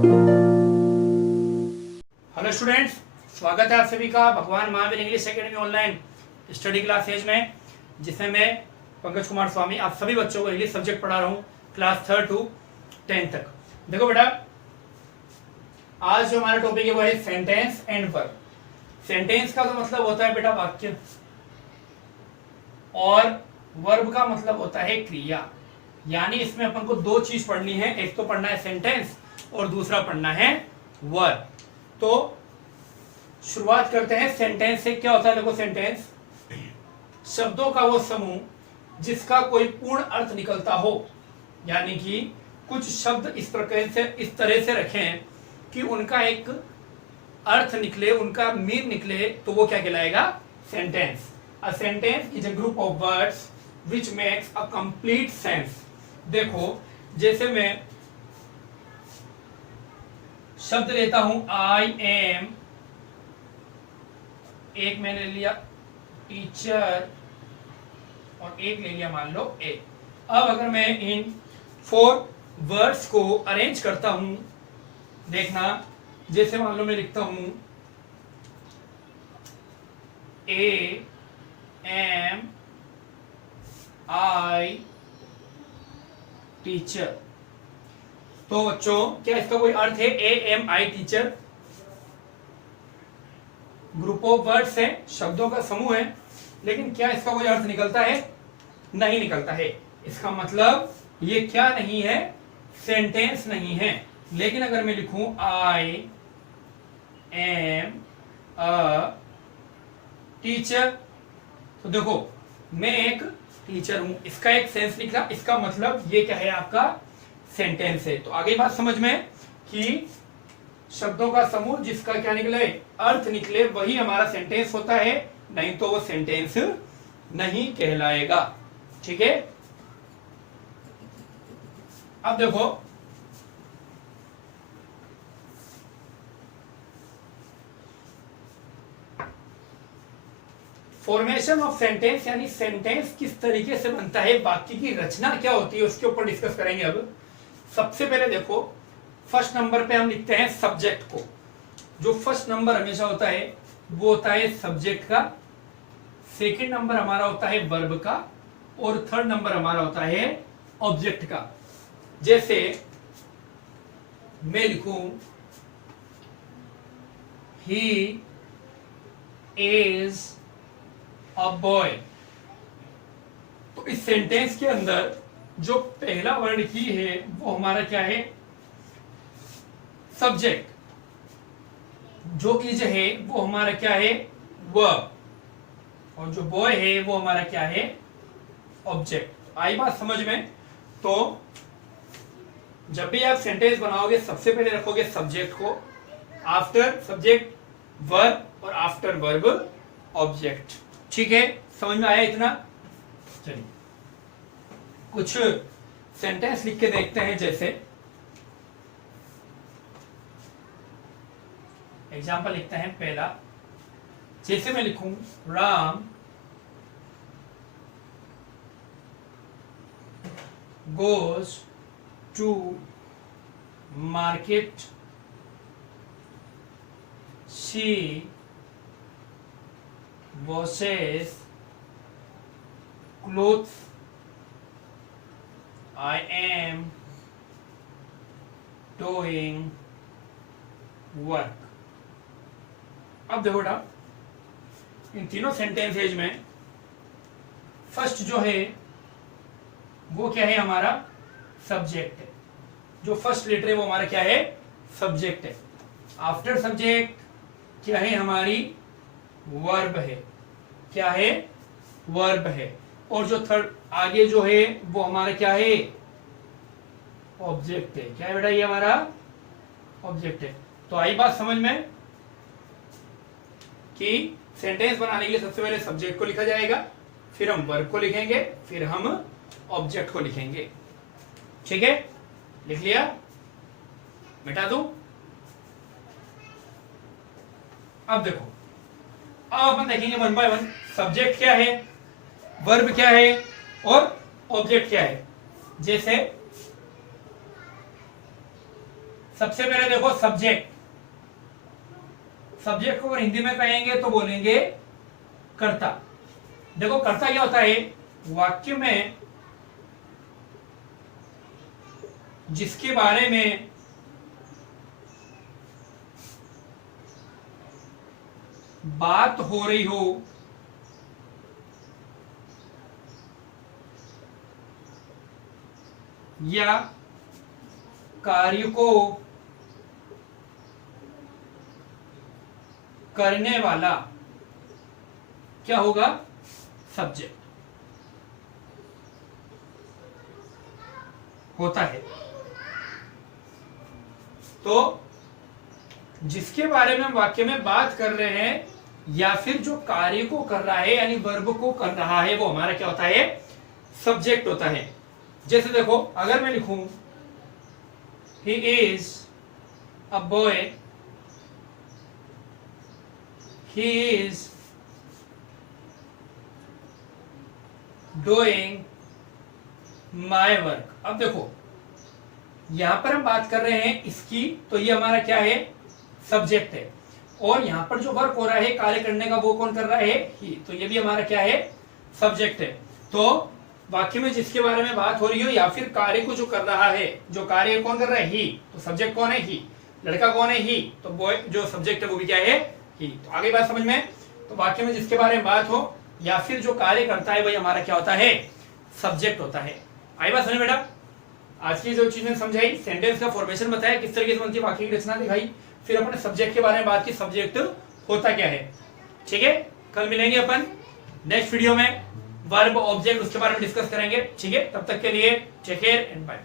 Hello students, स्वागत है आप सभी का Bhagwan Mahavir English academy online study class एज में, जिसमें मैं पंकज कुमार स्वामी आप सभी बच्चों को इंग्लिश सब्जेक्ट पढ़ा रहा हूँ क्लास 3 to 10 तक। देखो बेटा, आज जो हमारा टॉपिक है वो है सेंटेंस एंड वर्ब। सेंटेंस का तो मतलब होता है बेटा वाक्य, और वर्ब का मतलब होता है क्रिया। यानी इसमें अपन को दो चीज पढ़नी है, एक तो पढ़ना है सेंटेंस और दूसरा पढ़ना है वर्ब। तो शुरुआत करते हैं सेंटेंस से। क्या होता है? देखो, सेंटेंस शब्दों का वो समूह जिसका कोई पूर्ण अर्थ निकलता हो। यानी कि कुछ शब्द इस तरह से रखें कि उनका एक अर्थ निकले, उनका मीन निकले, तो वो क्या कहलाएगा? Sentence. A sentence is a group of words which makes a complete sense. देखो, जैसे मैं शब्द लेता हूं आई एम, एक मैंने लिया टीचर और एक ले लिया मान लो ए। अब अगर मैं इन 4 वर्ड्स को अरेंज करता हूं, देखना, जैसे मान लो मैं लिखता हूं ए एम आई टीचर। तो बच्चों, क्या इसका कोई अर्थ है? A am I teacher group of words है, शब्दों का समूह है, लेकिन क्या इसका कोई अर्थ निकलता है? नहीं निकलता है। इसका मतलब ये क्या नहीं है? सेंटेंस नहीं है। लेकिन अगर मैं लिखूं आई एम अ टीचर, तो देखो मैं एक टीचर हूं, इसका एक सेंस निकला, इसका मतलब ये क्या है? आपका सेंटेंस है। तो आगे बात समझ में कि शब्दों का समूह जिसका क्या निकले? अर्थ निकले, वही हमारा सेंटेंस होता है, नहीं तो वो सेंटेंस नहीं कहलाएगा। ठीक है? अब देखो, फॉर्मेशन ऑफ सेंटेंस, यानी सेंटेंस किस तरीके से बनता है, वाक्य की रचना क्या होती है, उसके ऊपर डिस्कस करेंगे। अब सबसे पहले देखो, फर्स्ट नंबर पे हम लिखते हैं सब्जेक्ट को। जो फर्स्ट नंबर हमेशा होता है वो होता है सब्जेक्ट का, सेकंड नंबर हमारा होता है वर्ब का, और थर्ड नंबर हमारा होता है ऑब्जेक्ट का। जैसे मैं लिखूं ही इज अ बॉय, तो इस सेंटेंस के अंदर जो पहला वर्ड ही है वो हमारा क्या है? सब्जेक्ट। जो इज है वो हमारा क्या है? वर्ब। और जो बॉय है वो हमारा क्या है? ऑब्जेक्ट। आई बात समझ में? तो जब भी आप सेंटेंस बनाओगे, सबसे पहले रखोगे सब्जेक्ट को, आफ्टर सब्जेक्ट वर्ब, और आफ्टर वर्ब ऑब्जेक्ट। ठीक है? समझ में आया इतना? चलिए कुछ सेंटेंस लिख के देखते हैं। जैसे एग्जाम्पल लिखते हैं पहला। जैसे मैं लिखूं Ram goes to market, she washes clothes, I am doing work। अब देखो बेटा, इन तीनों सेंटेंसेज में फर्स्ट जो है वो क्या है? हमारा सब्जेक्ट है। जो फर्स्ट लेटर है वो हमारा क्या है? सब्जेक्ट है। आफ्टर सब्जेक्ट क्या है? हमारी वर्ब है। क्या है? वर्ब है। और जो थर्ड आगे जो है वो हमारा क्या है? ऑब्जेक्ट है। क्या है बेटा? ये हमारा ऑब्जेक्ट है। तो आई बात समझ में कि सेंटेंस बनाने के लिए सबसे पहले सब्जेक्ट को लिखा जाएगा, फिर हम वर्ब को लिखेंगे, फिर हम ऑब्जेक्ट को लिखेंगे। ठीक है? लिख लिया? मिटा दूं? अब देखो, अब अपन देखेंगे वन बाय वन। सब्जेक्ट क्या है, वर्ब क्या है और ऑब्जेक्ट क्या है। जैसे सबसे पहले देखो सब्जेक्ट, सब्जेक्ट को अगर हिंदी में कहेंगे तो बोलेंगे कर्ता। देखो कर्ता क्या होता है, वाक्य में जिसके बारे में बात हो रही हो या कार्य को करने वाला क्या होगा, सब्जेक्ट होता है। तो जिसके बारे में हम वाक्य में बात कर रहे हैं या फिर जो कार्य को कर रहा है यानी वर्ब को कर रहा है, वो हमारा क्या होता है, सब्जेक्ट होता है। जैसे देखो अगर मैं लिखूं he is a boy, he is doing my work. अब देखो यहां पर हम बात कर रहे हैं इसकी, तो ये हमारा क्या है, सब्जेक्ट है। और यहां पर जो वर्क हो रहा है कार्य करने का, वो कौन कर रहा है, ही। तो ये भी हमारा क्या है, सब्जेक्ट है। तो वाक्य में जिसके बारे में बात हो रही हो या फिर कार्य को जो कर रहा है, जो कार्य कौन कर रहा है, ही। तो सब्जेक्ट कौन है, ही। लड़का कौन है, ही। तो बॉय जो सब्जेक्ट है वो भी क्या है, ही। तो आगे बात समझ में। तो वाक्य में जिसके बारे में बात हो या फिर जो कार्य करता है वही हमारा क्या होता है, सब्जेक्ट होता है। आई बात समझ बेटा। आज की जो चीज मैंने समझाई, सेंटेंस का फॉर्मेशन बताया, किस तरीके से बनती है, वाक्य की रचना दिखाई, फिर अपने सब्जेक्ट के बारे में बात की, सब्जेक्ट होता क्या है। ठीक है, कल मिलेंगे अपन नेक्स्ट वीडियो में, वर्ब ऑब्जेक्ट उसके बारे में डिस्कस करेंगे। ठीक है, तब तक के लिए टेक केयर एंड बाय।